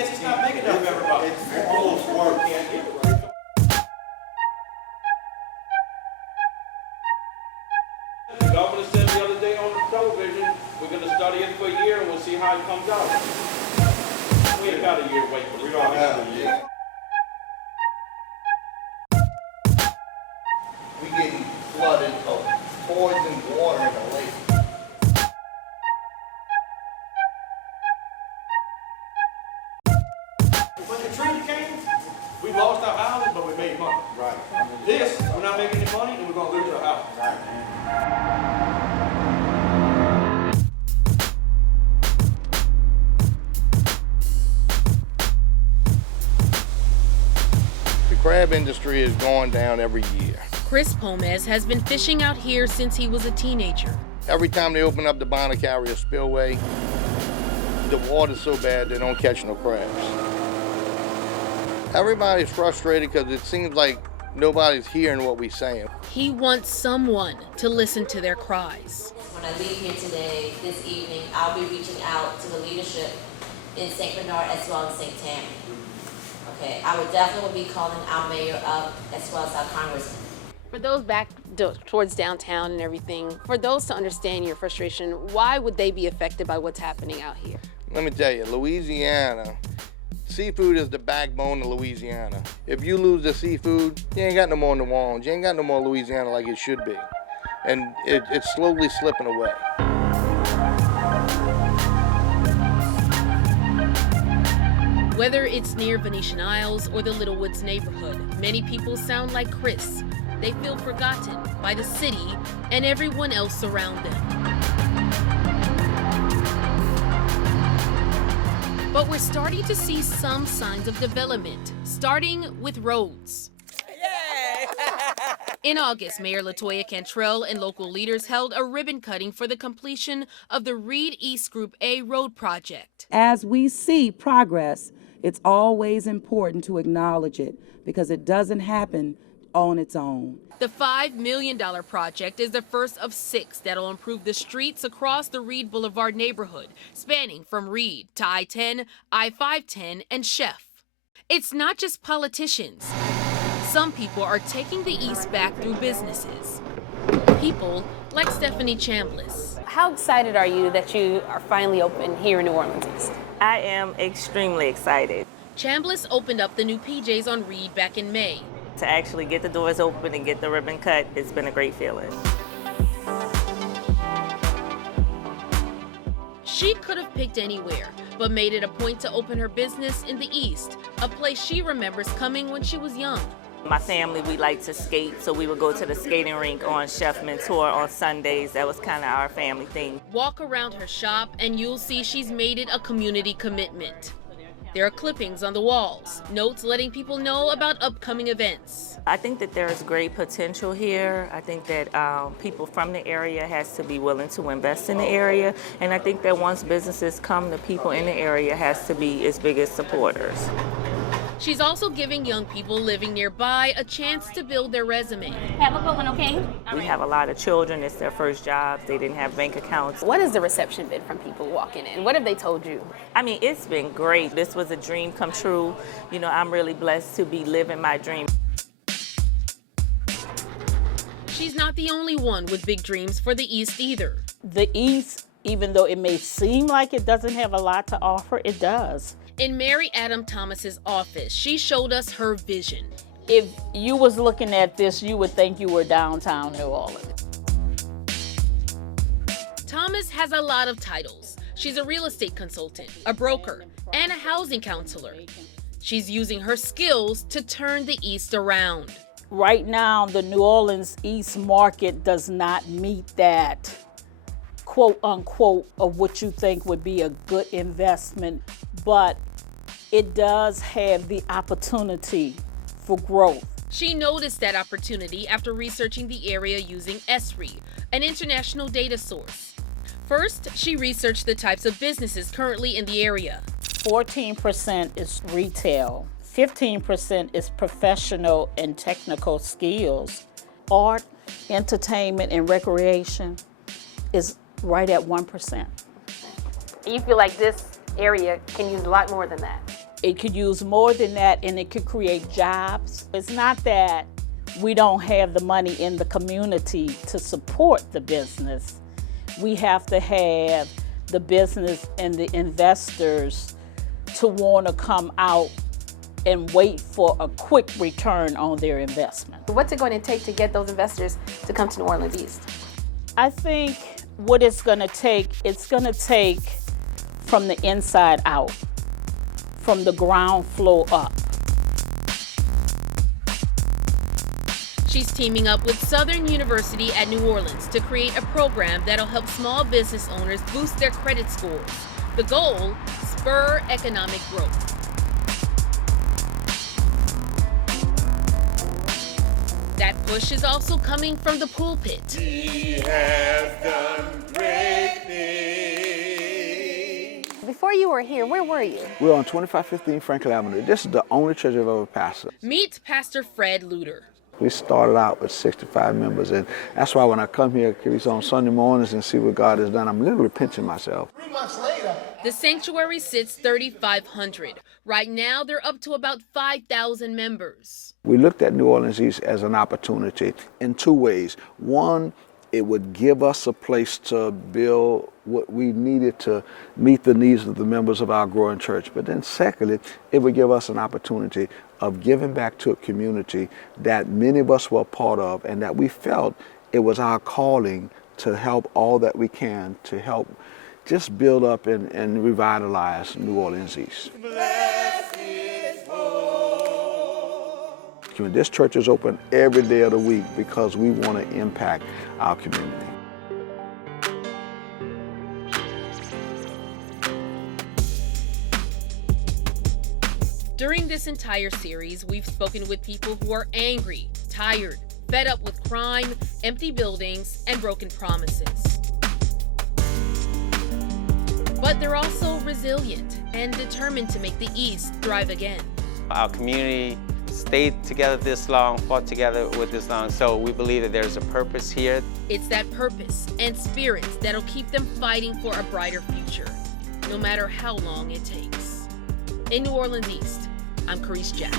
guess it's not big enough for everybody. It almost works. Can't get it right. The governor said the other day on the television, we're going to study it for a year and we'll see how it comes out. We ain't got a year wait for We don't have a year. We getting flooded of poison water in the lake. When the treaty came, we lost our houses, but we made money. Right. This, we're not making any money and we're going to lose our house. Right. The crab industry is going down every year. Chris Pomez has been fishing out here since he was a teenager. Every time they open up the Bonner Carrier spillway, the water's so bad they don't catch no crabs. Everybody's frustrated because it seems like nobody's hearing what we're saying. He wants someone to listen to their cries. When I leave here today, this evening, I'll be reaching out to the leadership in St. Bernard as well as St. Tammany. Okay, I would definitely be calling our mayor up as well as our congressman. For those back towards downtown and everything, for those to understand your frustration, why would they be affected by what's happening out here? Let me tell you, Louisiana, seafood is the backbone of Louisiana. If you lose the seafood, you ain't got no more New Orleans. You ain't got no more Louisiana like it should be. And it's slowly slipping away. Whether it's near Venetian Isles or the Littlewoods neighborhood, many people sound like Chris. They feel forgotten by the city and everyone else around them. But we're starting to see some signs of development, starting with roads. In August, Mayor LaToya Cantrell and local leaders held a ribbon cutting for the completion of the Reed East Group A road project. As we see progress, it's always important to acknowledge it because it doesn't happen on its own. The $5 million project is the first of 6 that'll improve the streets across the Reed Boulevard neighborhood, spanning from Reed to I-10, I-510, and Chef. It's not just politicians. Some people are taking the East back through businesses. People like Stephanie Chambliss. How excited are you that you are finally open here in New Orleans East? I am extremely excited. Chambliss opened up the new PJs on Reed back in May. To actually get the doors open and get the ribbon cut, it's been a great feeling. She could have picked anywhere, but made it a point to open her business in the East, a place she remembers coming when she was young. My family, we like to skate, so we would go to the skating rink on Chef Mentor on Sundays. That was kind of our family thing. Walk around her shop and you'll see she's made it a community commitment. There are clippings on the walls, notes letting people know about upcoming events. I think that there's great potential here. I think that people from the area has to be willing to invest in the area. And I think that once businesses come, the people in the area has to be its biggest supporters. She's also giving young people living nearby a chance to build their resume. Have a good one, okay? We have a lot of children, it's their first jobs, they didn't have bank accounts. What has the reception been from people walking in? What have they told you? I mean, it's been great. This was a dream come true. You know, I'm really blessed to be living my dream. She's not the only one with big dreams for the East either. The East, even though it may seem like it doesn't have a lot to offer, it does. In Mary Adam Thomas's office, she showed us her vision. If you was looking at this, you would think you were downtown New Orleans. Thomas has a lot of titles. She's a real estate consultant, a broker, and a housing counselor. She's using her skills to turn the East around. Right now, the New Orleans East market does not meet that quote unquote of what you think would be a good investment, but it does have the opportunity for growth. She noticed that opportunity after researching the area using ESRI, an international data source. First, she researched the types of businesses currently in the area. 14% is retail, 15% is professional and technical skills. Art, entertainment, and recreation is right at 1%. You feel like this area can use a lot more than that? It could use more than that, and it could create jobs. It's not that we don't have the money in the community to support the business. We have to have the business and the investors to want to come out and wait for a quick return on their investment. What's it going to take to get those investors to come to New Orleans East? I think what it's going to take from the inside out, from the ground floor up. She's teaming up with Southern University at New Orleans to create a program that'll help small business owners boost their credit scores. The goal, spur economic growth. That push is also coming from the pulpit. He has done great things. Before you were here, where were you? We're on 2515 Franklin Avenue. This is the only church I've ever pastored. Meet Pastor Fred Luter. We started out with 65 members, and that's why when I come here on Sunday mornings and see what God has done, I'm literally pinching myself. 3 months later. The sanctuary sits 3,500. Right now, they're up to about 5,000 members. We looked at New Orleans East as an opportunity in 2 ways. One, it would give us a place to build what we needed to meet the needs of the members of our growing church. But then secondly, it would give us an opportunity of giving back to a community that many of us were a part of, and that we felt it was our calling to help all that we can to help just build up and revitalize New Orleans East. This church is open every day of the week because we want to impact our community. During this entire series, we've spoken with people who are angry, tired, fed up with crime, empty buildings, and broken promises. But they're also resilient and determined to make the East thrive again. Our community stayed together this long, fought together with this long, so we believe that there's a purpose here. It's that purpose and spirit that'll keep them fighting for a brighter future, no matter how long it takes. In New Orleans East, I'm Carice Jack.